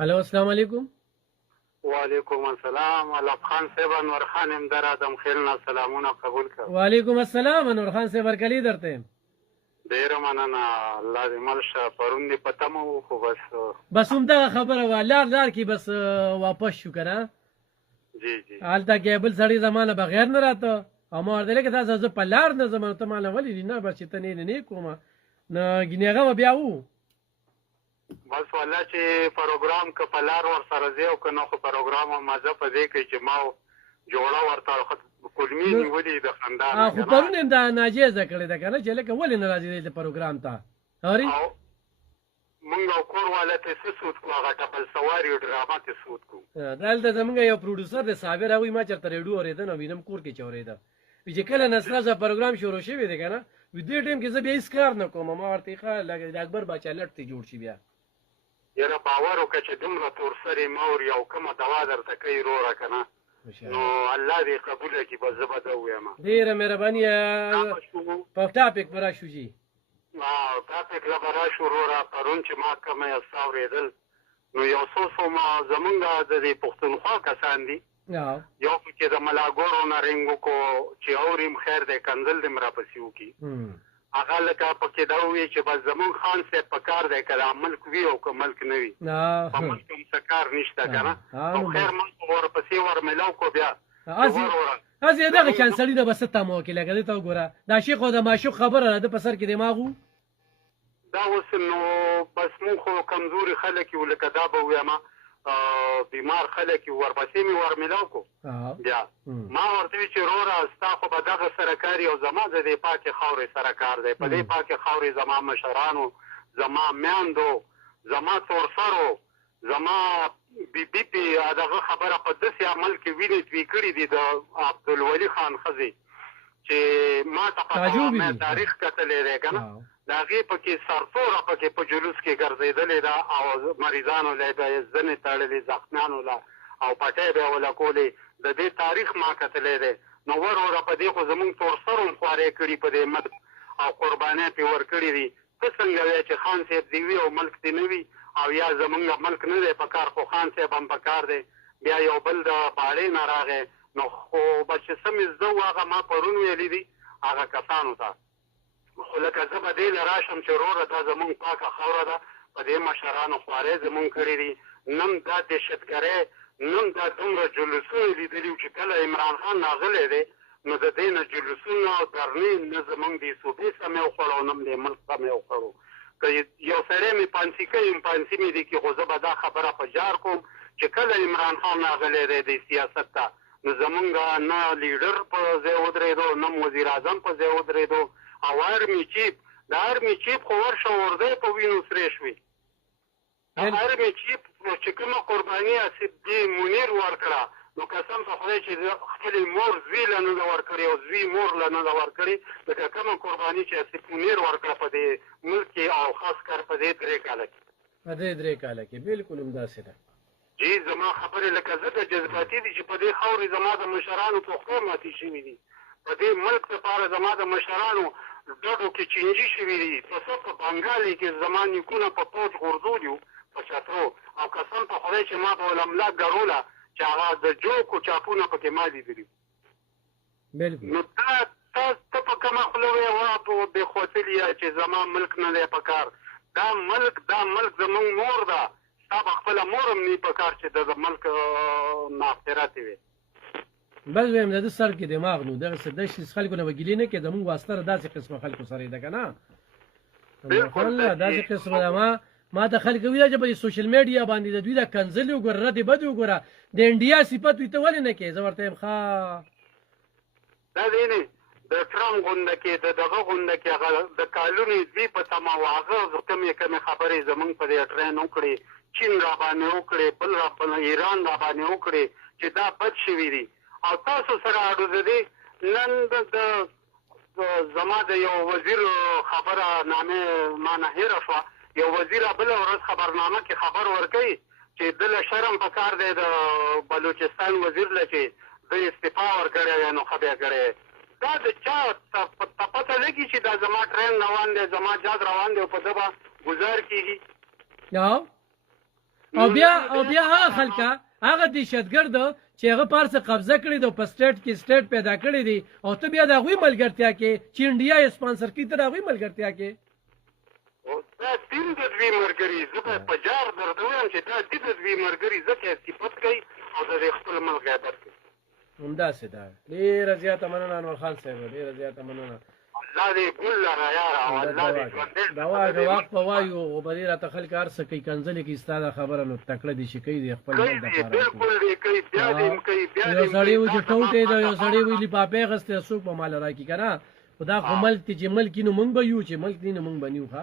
هلو السلام علیکم. وعلیکم السلام. علف خان صاحب، انور خان ام در آدم خیلنا سلامونه قبول کړ. وعلیکم السلام انور خان صاحب ورکلی درته ډیره مننه. الله دې مل شه. پرون دې پته مو خو بس همدغه خبره وه لار کې بس واپس شو که نه. جی جی هلته کې بل سړی زمانه بغیر نه راته او ما ورته لکه تاسو زه په لار نه ځم ته ماله ولې نه بس چې ته نه کومه نه ګینې هغه به بیا وو بس والله چې پروګرام که په لار ورسره ځې او که نه خو پروګرام مزه په دې کوي چې ما جوړه ورته کلمې نیولې د خندا خو پرون هم دا ناجیزه کړې ده که نه چې لکه ولې نه راځي دلته پروګرام ته اورې مونږ او کور والا ته څه سود کړو هغه ټپل سواري ډرامه ته سود کړو. دلته زمونږ یو پروډوسر دی صابر هغوی ما چېرته ریډیو اورېده نو وینم کور کې چې اورېده وي چې کله نسله پروګرام شروع شوی دی که نه وي دې ټایم کې زه بیا هېڅ کار نه کوم ما ورته ښه لکه د اکبر باچا لټ ته جوړ شي بیا یاره باور وکړه چې دومره تور سرې مور یو کومه دوا درته کوي وروره که نه نو الله دې قبوله کړي بس زه به ده ووایم. ډېره مهرباني په ټاپک به راشو جي ټاپک له به راشو وروره. پرون چې ما کومه یاسته اورېدل نو یو څو زمونږ د دې پښتونخوا کسان دي یو پکې د ملاګورو نه رنګ وکړو چې اوریم خیر دی کنځل دې م راپسې وکړي هغه لکه پکې دا ووایي چې بس زمونږ خان صاحب په کار دی که دا ملک وي او که ملک نه وي په ملک هم څه کار نشته که نه نو خیر ملک ورپسې ورمیلاو کړو بیا هسې دغه شان سړي ته به څه تمه وکړي لکه دې ته وګوره دا شیخ او د معشوق خبره ده په سر کې دماغ و دا اوس نو بس مونږ خو کمزوري خلک یو لکه دا به ووایم بیمار خلک یو ورپسې مې ورمیلاو کړو بیا ما ورته وي چې وروره ستا خو به دغه سره کار یو زما د دې پاکې خاورې سره کار دی په دې پاکې خاورې زما مشرانو زما میندو زما څورسرو زما بي پي دغه خبره په داسې عمل کې وینې توی کړي دي د عبدالولي خان ښځې چې ما ته پته مې تاریخ کتلی دی که نه د هغې پکې سرتوره پکې په جلوس کې ګرځېدلې ده او مریضانو له به یې زنې تړلې زخمیانو له او پټۍ به یې ولکولې د دې تاریخ ما کتلی دی نو وروره په دې خو زمونږ تورسرو هم خوارې کړي په دې ملک او قربانۍ پې ورکړي دي ته څنګه وایې چې خان صاحب دې وي او ملک دې نه وي او یا زمونږ ملک نه دی په کار خو خان صاحب هم په کار دی بیا یو بل د باړې نه راغی نو خو به چې څه مې زده وو هغه ما پرون ویلي دي هغه کسانو ته خو لکه زه به دې له راشم چې وروره دا زمونږ پاکه خاوره ده په دې مشرانو خوارۍ زمونږ کړي دي نن دا دهشتګرۍ نن دا دومره جلوسونه لیدلي چې کله عمران خان راغلی دی نو د دې نه جلوسونه او درنې نه زمونږ دې صوبې سمې وخوړو نه دې ملک سمې وخوړو که یو سړی مې پانسي کوي پانسي مې دي کې خو زه به دا خبره په جار کوم چې کله عمران خان راغلی دی د سیاست ته نو زمونږ نه لیډر په ځای ودرېدو نه وزیر اعظم په ځای ودرېدو او ارمي چیف د ارمي چیف خو ورشه ورده په وینو سرې شوې ارمي چیف چې کومه قرباني اسیب دې منیر ورکړه نو قسم په خدای چې خپلې مور زوی له نه ده ورکړې او زوی مور له نه ده ورکړې لکه کومه قرباني چې اسیب منیر ورکړه په دې ملک کې او خاص کار په دې 3 کاله کې په دې 3 کاله کې بالکل همداسې ده جی زما خبرې لکه زه د جذباتي دي چې په دې خاورې زما د مشرانو پښتو ماتې شوي دي په دې ملک لپاره زما د مشرانو ډډو کې چینجي شوي دي په بنګالي کې زما نیکونه په پوج غورځولي وو په چترو او قسم په خدای چې ما به ولملا ګروله چې هغه د جوکو چاپونه پکې ما لیدلي نو ته په کومه خوله وایې بې خوتلي چې زما ملک نه دی په کار دا ملک زمونږ مور ده ستا به خپله مور هم نه په کار چې د ملک نافتراتې وي بس وایم د ده سر کې دماغ نو دغسې داسې خلکو نه به ګیلې نه کړې زمونږ واسطه داسې قسمه خلکو سره یې ده که نه داسې قسمه ده ما ته خلک وایي چې په سوشل میډیا باندې د دوی دا کنځلې وګوره ردې بدې وګوره د انډیا صفت وي ته ولې نه کوې زه ورته یم ښه دا دی نه د ټرمپ غونډه کې د دغه غونډه کې هغه د کالونو دوی په تمه وو هغه کمې خبرې زمونږ په دې ټرین وکړې چین را باندې وکړې بل ایران را باندې وکړې چې دا بد شوي دي او تاسو سره اړو دی نن د زما د یو وزیر خبره نامې ما نه هېره شوه یو وزیر بله ورځ خبرنامه کې خبر ورکوي چې ده له شرم په کار دی د بلوچستان وزیر له چې ده استعفا ورکړی دی نو ښه بیا کړی دا د چا ته پته لګي چې دا زما ټرین روان دی زما جاز روان دی او په ده به ګزار کېږي او بیا هغه خلکا هغه دهشتګرد چې هغه پارس قبضه کړی دی په سټیټ کې سټیټ پیدا کړی دی او ته بیا د هغوی ملګرتیا کې چې انډیا یې سپانسر کړي ته د هغوی ملګرتیا کې دا دین د دوی ملګري زه به په جار درته وایم چې دا دین د دوی ملګري ځکه صفت کوي او د خپل ملک غیبت کوي همداسې ده ډېره زیاته مننه انور خان صاحب ډېره زیاته مننه الله دې ګل لره یاره او الله دې ژوندی د واک په وایو او په دې راته خلک هر څه کوي کنځلې کې ستا دا خبره نو تکړه دي چې کوي د خپل ملک دپاره بلکل دې کوي بیا دې کوي بیا یو سړی و چې ټوټې ده یو سړی وي لفافې اخېستې څوک به مال راکړي که نه خو دا خو ملک دی چې ملک وي نو موږ به یو چې ملک دی نو موږ به نه یو ښه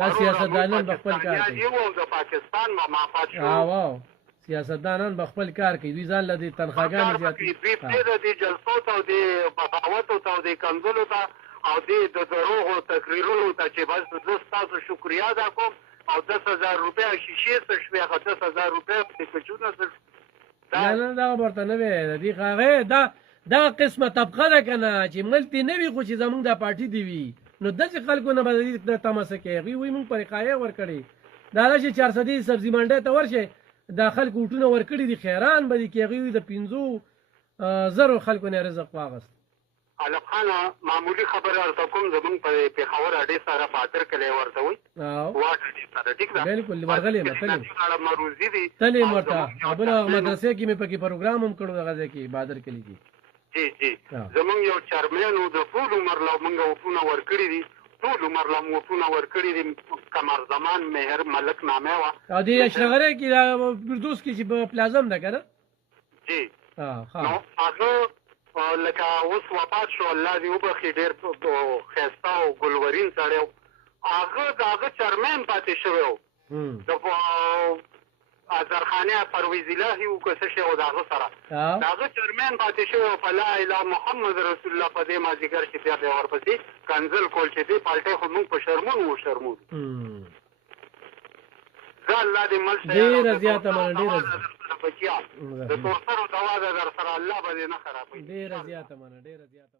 دا سیاستدانان به خپل کار کوي د پاکستان ما مافات شو واو سیاستدانان به خپل کار کوي دوی ځان له دې تنخواګانې زیاتې دوی پرېږده دې جلسو ته او دې بغاوتو ته او دې کنځلو ته او دې د دروغو تقریرونو ته چې بس زه ستاسو شکریا ادا کوم او 10,000 روپۍ شیشې څه شوې هغه 10,000 روپۍ پرې کچونه څه نه دا ورته نه وی د دې هغې دا قسمه طبقه ده که نه چې ملک دې نه وي خو چې زمونږ دا پارټي دې وي نو داسې خلکو نه به د دې تمسه کوي هغوی وایي مونږ پرې قایع ورکړې دا ده چې 400 سبزي منډۍ ته ورشئ دا خلکو اوټونه ورکړي دي خیران به دي کې هغوی د 5,000 خلکو نه رزق واغست علق خانه معمولی خبره ورته کوم زمونږ په پېښور اډې سره بهادر کلی ورته وایي واټ اډې سره ټیک ده بلکل ورغلی یم مروزي دي تلې یم ورته بله مدرسې کې مې پکې پروګرام هم کړو دغه ځای کې بهادر کلي کې جی جی زمونږ یو چیرمین و د ټول عمر له موږ اوټونه ورکړي دي ټول عمر له مو اوټونه ورکړي دي قمر زمان مهر ملک نامه وه او دې اشرغرۍ کې فردوس کې چې پلازم ده که نه جی نو هغه لکه اوس وفات شو الله دې وبخښي ډېر ښایسته او ګلورین سړی و هغه د هغه چیرمین پاتې شوی و د ازرخانه پرویز الهي و که څه شی و د هغه سره د هغه چیرمین پاتې شوی و په لا اله محمد رسول الله په دې مازدیګر کې بیا بیا ورپسې کنځل کول چې دې پالټۍ خو موږ په شرمون وشرمون زه الله دې مل ډېره زیاته مننه ډېره د تورسرو دوا ده در سره الله به دې نه خرابوي ډېره زیاته مننه ډېره زیاته